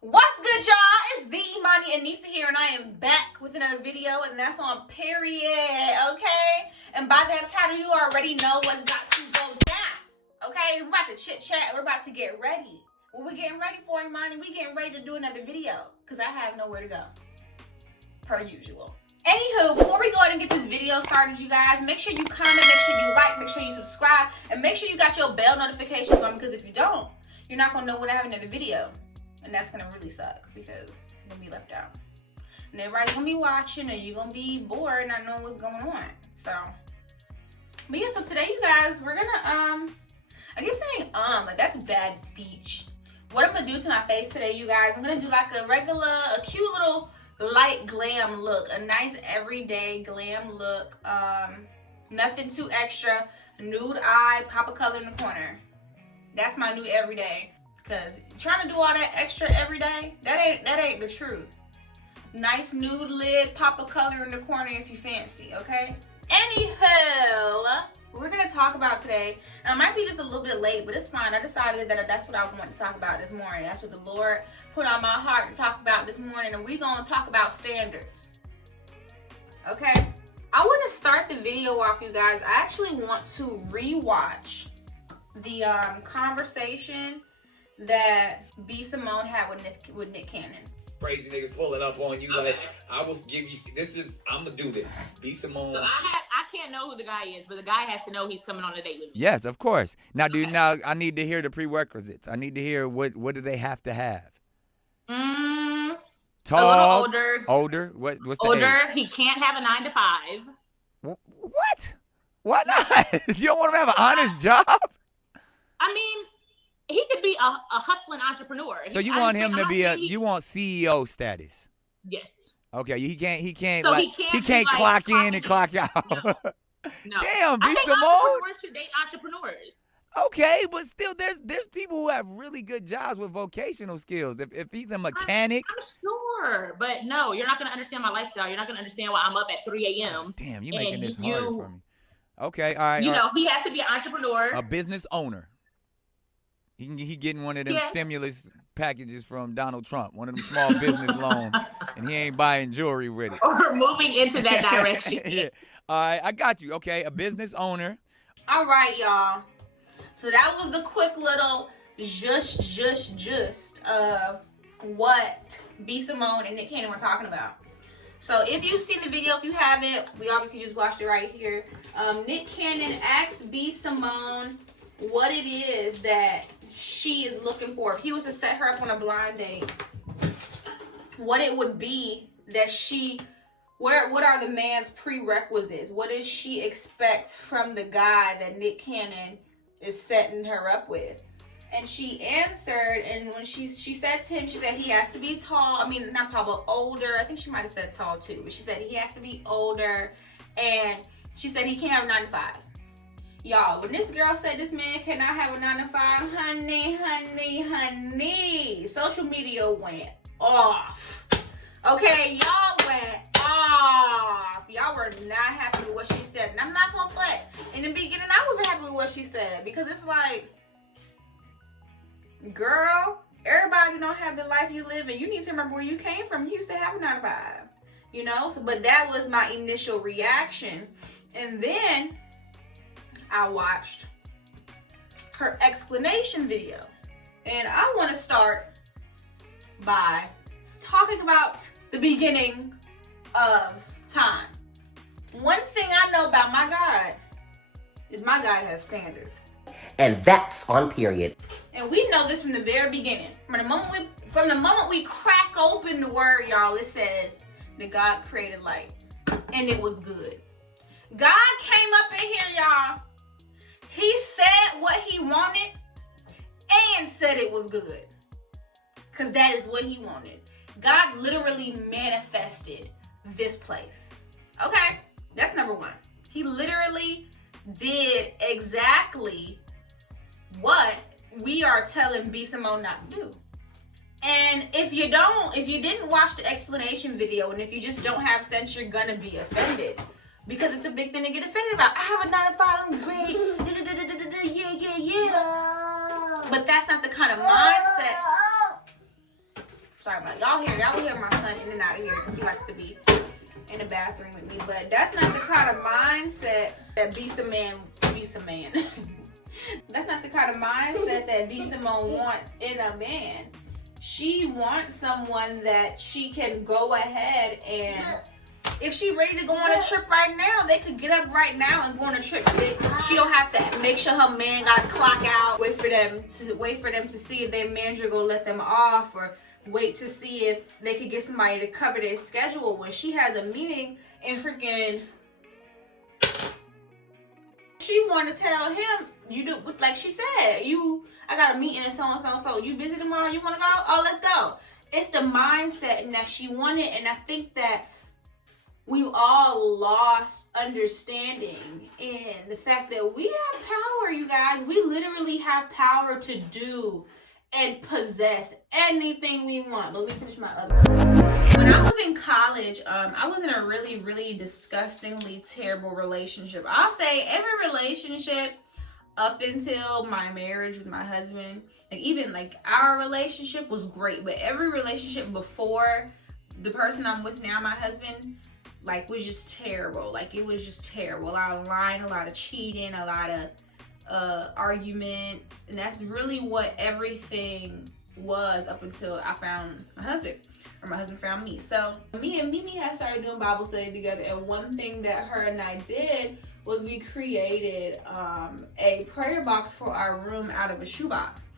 What's good, y'all? It's Theeimanianisa here, and I am back with another video, and that's on period, okay? And by that title, you already know what's got to go down, okay? We're about to chit-chat. We're about to get ready. What we getting ready for, Imani? We getting ready to do another video, because I have nowhere to go, per usual. Anywho, before we go ahead and get this video started, you guys, make sure you comment, make sure you like, make sure you subscribe, and make sure you got your bell notifications on, because if you don't, you're not going to know when I have another video. And that's going to really suck because you're going to be left out. And everybody's going to be watching and you're going to be bored not knowing what's going on. So, but yeah, so today, you guys, we're going to, I keep saying, like that's bad speech. What I'm going to do to my face today, you guys, I'm going to do like a cute little light glam look. A nice everyday glam look. Nothing too extra. Nude eye, pop a color in the corner. That's my new everyday. Cause trying to do all that extra every day, that ain't the truth. Nice nude lid, pop a color in the corner if you fancy, okay? Anywho, we're gonna talk about today, and I might be just a little bit late, but it's fine. I decided that that's what I want to talk about this morning. That's what the Lord put on my heart to talk about this morning, and we're gonna talk about standards. Okay? I want to start the video off, you guys. I actually want to rewatch the conversation that B.Simone had with Nick Cannon. Crazy niggas pulling up on you like, I will give you, I'm gonna do this. B.Simone. So I can't know who the guy is, but the guy has to know he's coming on a date with me. Yes, of course. Now, dude, now I need to hear the prerequisites. I need to hear what do they have to have? Tall, a little older. What's the older? age? He can't have a 9 to 5. What? Why not? You don't want him to have an honest job? I mean, he could be a hustling entrepreneur. So you want him to be you want CEO status? Yes. Okay, he can't so like he can't clock in and clock out. No. Damn, I think B.Simone. entrepreneurs should date entrepreneurs. Okay, but still, there's people who have really good jobs with vocational skills. If he's a mechanic, I'm sure, but no, you're not gonna understand my lifestyle. You're not gonna understand why I'm up at 3 a.m. Damn, you're making this harder for me. Okay, all right. You know, he has to be an entrepreneur, a business owner. He getting one of them stimulus packages from Donald Trump, one of them small business loans, and he ain't buying jewelry with it. Or moving into that direction. Yeah. All right, I got you. Okay, a business owner. All right, y'all. So that was the quick little just of what B.Simone and Nick Cannon were talking about. So if you've seen the video, if you haven't, we obviously just watched it right here. Nick Cannon asked B.Simone what it is that she is looking for. If he was to set her up on a blind date, what it would be that what are the man's prerequisites? What does she expect from the guy that Nick Cannon is setting her up with? And she answered, and when she said to him, she said he has to be tall. I mean, not tall, but older. I think she might have said tall too, but she said he has to be older, and she said he can't have a 9 to 5. Y'all, when this girl said this man cannot have a 9 to 5, honey, social media went off. Okay, y'all went off. Y'all were not happy with what she said. And I'm not gonna flex. In the beginning, I wasn't happy with what she said because it's like, girl, everybody don't have the life you live in. You need to remember where you came from. You used to have a 9 to 5. You know? So, but that was my initial reaction. And then I watched her explanation video. And I want to start by talking about the beginning of time. One thing I know about my God is my God has standards. And that's on period. And we know this from the very beginning. From the moment we crack open the word, y'all, it says that God created light. And it was good. God came up in here, y'all. He said what he wanted and said it was good. Because that is what he wanted. God literally manifested this place. Okay, that's number one. He literally did exactly what we are telling B.Simone not to do. And if you didn't watch the explanation video, and if you just don't have sense, you're gonna be offended. Because it's a big thing to get offended about. I have a 9 to 5, I'm great. Yeah. But that's not the kind of mindset. Sorry about it. Y'all will hear my son in and out of here because he likes to be in the bathroom with me. But that's not the kind of mindset that B.Simone. That's not the kind of mindset that B.Simone wants in a man. She wants someone that she can go ahead and, if she ready to go on a trip right now, they could get up right now and go on a trip. She don't have to make sure her man got to clock out, wait for them to see if their manager gonna let them off, or wait to see if they could get somebody to cover their schedule. When she has a meeting and freaking, she want to tell him, you do, like she said, I got a meeting and so you busy tomorrow, you want to go? Oh, let's go. It's the mindset and that she wanted, and I think that we've all lost understanding in the fact that we have power, you guys. We literally have power to do and possess anything we want. But let me finish my other one. When I was in college, I was in a really, really disgustingly terrible relationship. I'll say every relationship up until my marriage with my husband, like even like our relationship was great, but every relationship before the person I'm with now, my husband, like was just terrible. Like it was just terrible. A lot of lying, a lot of cheating, a lot of arguments, and that's really what everything was up until I found my husband, or my husband found me. So me and Mimi had started doing Bible study together, and one thing that her and I did was we created a prayer box for our room out of a shoebox.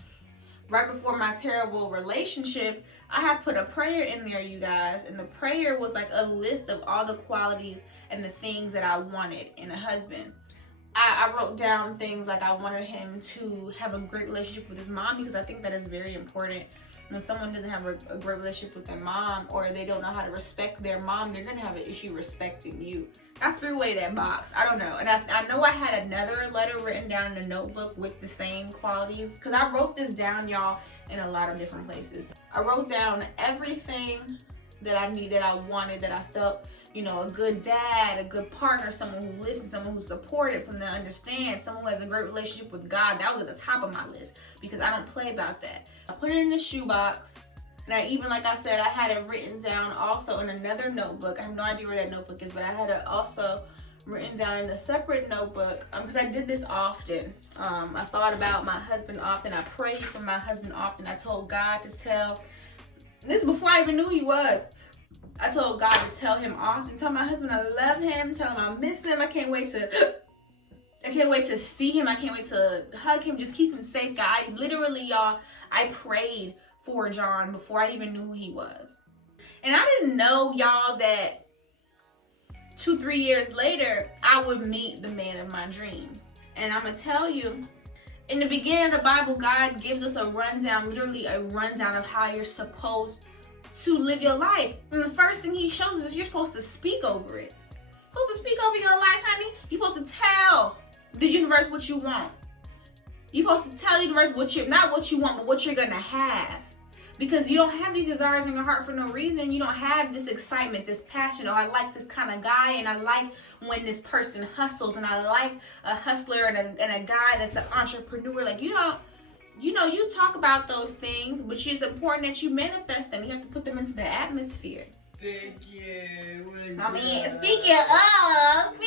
Right before my terrible relationship, I had put a prayer in there, you guys, and the prayer was like a list of all the qualities and the things that I wanted in a husband. I wrote down things like I wanted him to have a great relationship with his mom, because I think that is very important. When someone doesn't have a great relationship with their mom, or they don't know how to respect their mom, they're gonna have an issue respecting you. I threw away that box. I don't know. And I know I had another letter written down in a notebook with the same qualities, because I wrote this down, y'all, in a lot of different places. I wrote down everything that I needed, I wanted, that I felt, you know, a good dad, a good partner, someone who listens, someone who's supportive, someone that understands, someone who has a great relationship with God. That was at the top of my list, because I don't play about that. I put it in the shoebox. And I even, like I said, I had it written down also in another notebook. I have no idea where that notebook is, but I had it also written down in a separate notebook, because I did this often. I thought about my husband often. I prayed for my husband often. I told God to tell, this is before I even knew he was. I told God to tell him often, tell my husband I love him, tell him I miss him. I can't wait to see him. I can't wait to hug him, just keep him safe, God. I literally, y'all, I prayed for John before I even knew who he was. And I didn't know, y'all, that 2-3 years later, I would meet the man of my dreams. And I'm gonna tell you, in the beginning of the Bible, God gives us a rundown, literally a rundown of how you're supposed to live your life. And the first thing he shows us is you're supposed to speak over it. You're supposed to speak over your life, honey. You're supposed to tell the universe what you want. You're supposed to tell the universe not what you want, but what you're gonna have. Because you don't have these desires in your heart for no reason. You don't have this excitement, this passion. Oh, I like this kind of guy, and I like when this person hustles, and I like a hustler and a guy that's an entrepreneur. Like, you talk about those things, but it's important that you manifest them. You have to put them into the atmosphere. Thank you. I mean, speaking of,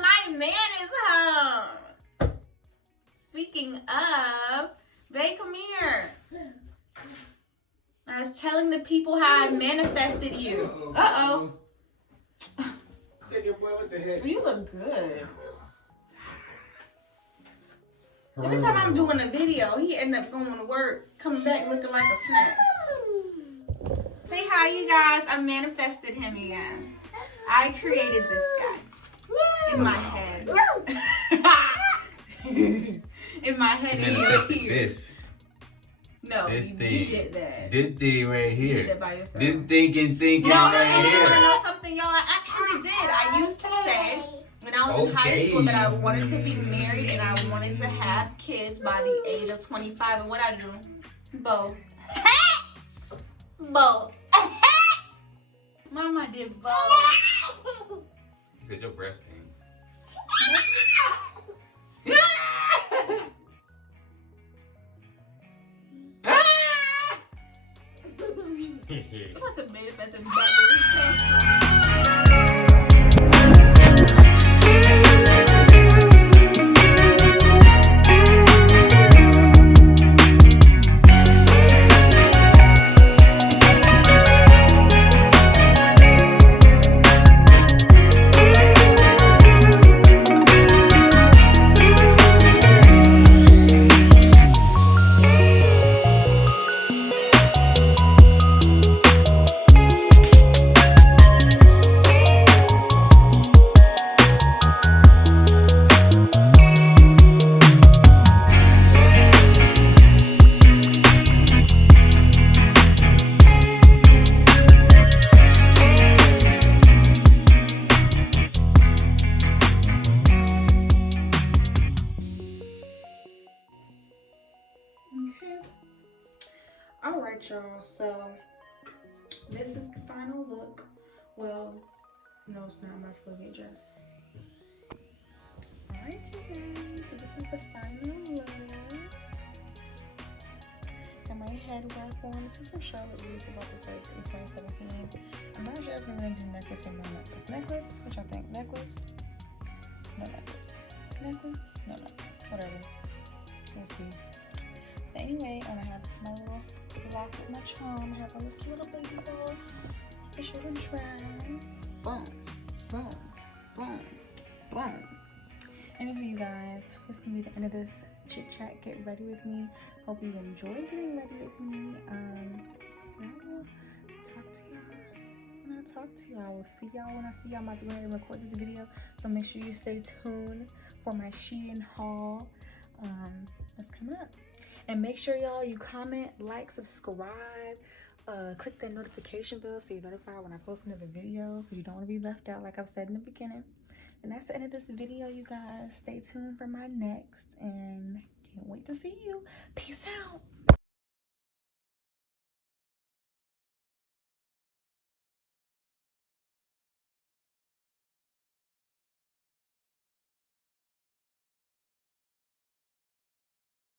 my man is home. Speaking of, babe, come here. I was telling the people how I manifested you. Uh-oh. What the heck? You look good. Every time I'm doing a video, he end up going to work, coming back looking like a snack. Say hi, you guys. I manifested him, you guys. I created this guy in my head. In my head, and he appeared. No, this you thing, did that. This thing right here. You did that by yourself. This thinking no, right and here. you want to know something, y'all? I actually did. I used to say when I was in high school that I wanted to be married and I wanted to have kids by the age of 25. And what I do? Both. Both. Mama did both. You said your breast thing. I'm about to manifest in back. Alright, y'all, so this is the final look. Well, no, it's not. I'm about to go get dressed. Alright, you guys, so this is the final look. Got my head wrap on. This is from Charlotte Russe. I bought this like in 2017. I'm not sure if I'm gonna do necklace or no necklace. Necklace? What y'all think? Necklace? No necklace. Necklace? No necklace. Whatever. We'll see. But anyway, and I have my little lock with my charm. I have on this cute little baby doll. The children tries. Boom, boom, boom, boom. Anywho, you guys, this is gonna be the end of this chit chat. Get ready with me. Hope you enjoy getting ready with me. I will talk to y'all when I talk to y'all. I will see y'all when I see y'all. I'm about to go ahead and record this video, so make sure you stay tuned for my Shein haul. That's coming up. And make sure y'all, you comment, like, subscribe, click that notification bell so you're notified when I post another video, because you don't want to be left out like I've said in the beginning. And that's the end of this video, you guys. Stay tuned for my next, and can't wait to see you. Peace out.